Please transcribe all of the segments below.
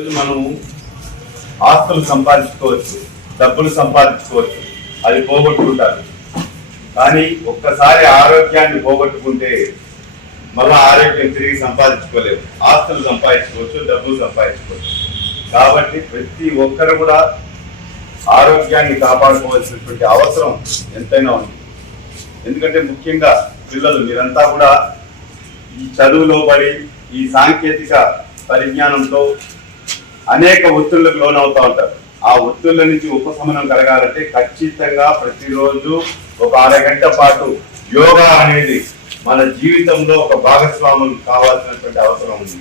మనం ఆస్తులు సంపాదించుకోవచ్చు డబ్బులు సంపాదించుకోవచ్చు. అది పోగొట్టుకుంటారు. కానీ ఒక్కసారి ఆరోగ్యాన్ని పోగొట్టుకుంటే మళ్ళీ ఆరోగ్యం తిరిగి సంపాదించుకోలేము. ఆస్తులు సంపాదించుకోవచ్చు డబ్బులు సంపాదించుకోవచ్చు. కాబట్టి ప్రతి ఒక్కరు కూడా ఆరోగ్యాన్ని కాపాడుకోవాల్సినటువంటి అవసరం ఎంతైనా ఉంది. ఎందుకంటే ముఖ్యంగా పిల్లలు మీరంతా కూడా ఈ చదువులో పడి ఈ సాంకేతిక పరిజ్ఞానంతో అనేక ఒత్తిళ్ళకు లోనవుతూ ఉంటారు. ఆ ఒత్తిళ్ళ నుంచి ఉపశమనం కలగాలంటే ఖచ్చితంగా ప్రతిరోజు ఒక అరగంట పాటు యోగా అనేది మన జీవితంలో ఒక భాగస్వాములు కావాల్సినటువంటి అవసరం ఉంది.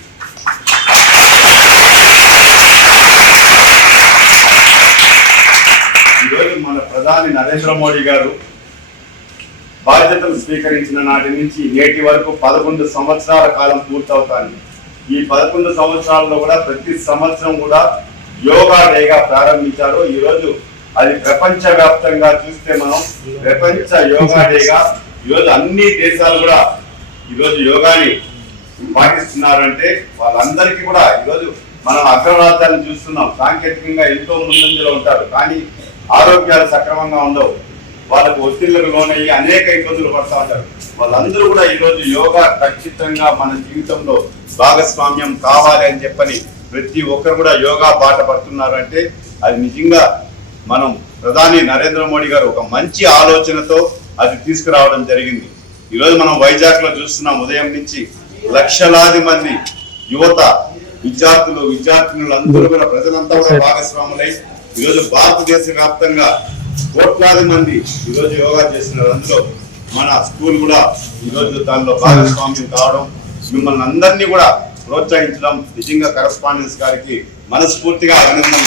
ఈరోజు మన ప్రధాని నరేంద్ర మోడీ గారు బాధ్యతలు స్వీకరించిన నాటి నుంచి నేటి వరకు పదకొండు సంవత్సరాల కాలం పూర్తవుతాను ఈ పదకొండు సంవత్సరాల్లో కూడా ప్రతి సంవత్సరం కూడా యోగా డేగా ప్రారంభించారు. ఈరోజు అది ప్రపంచ వ్యాప్తంగా చూస్తే మనం ప్రపంచ యోగా డేగా ఈరోజు అన్ని దేశాలు కూడా ఈరోజు యోగాని పాటిస్తున్నారంటే వాళ్ళందరికీ కూడా ఈరోజు మనం అగ్రరాజ్యాలను చూస్తున్నాం. సాంకేతికంగా ఎంతో ముందంజలో ఉంటారు. కానీ ఆరోగ్యాలు సక్రమంగా ఉండవు. వాళ్ళకు ఒత్తిళ్ళకు లోనయ్యి అనేక ఇబ్బందులు పడతా ఉంటారు. వాళ్ళందరూ కూడా ఈరోజు యోగా ఖచ్చితంగా మన జీవితంలో భాగస్వామ్యం కావాలి అని చెప్పని ప్రతి ఒక్కరు కూడా యోగా బాట పడుతున్నారు అంటే అది నిజంగా మనం ప్రధాని నరేంద్ర మోడీ గారు ఒక మంచి ఆలోచనతో అది తీసుకురావడం జరిగింది. ఈరోజు మనం వైజాగ్లో చూస్తున్నాం ఉదయం నుంచి లక్షలాది మంది యువత విద్యార్థులు విద్యార్థినులు అందరూ కూడా ప్రజలంతా కూడా భాగస్వాములై ఈరోజు భారతదేశ వ్యాప్తంగా కోట్లాది మంది ఈరోజు యోగా చేసిన అందులో మన స్కూల్ కూడా ఈరోజు దానిలో భాగస్వామ్యం కావడం మిమ్మల్ని అందరినీ కూడా ప్రోత్సహించడం నిజంగా కరస్పాండెన్స్ గారికి మనస్ఫూర్తిగా అభినందన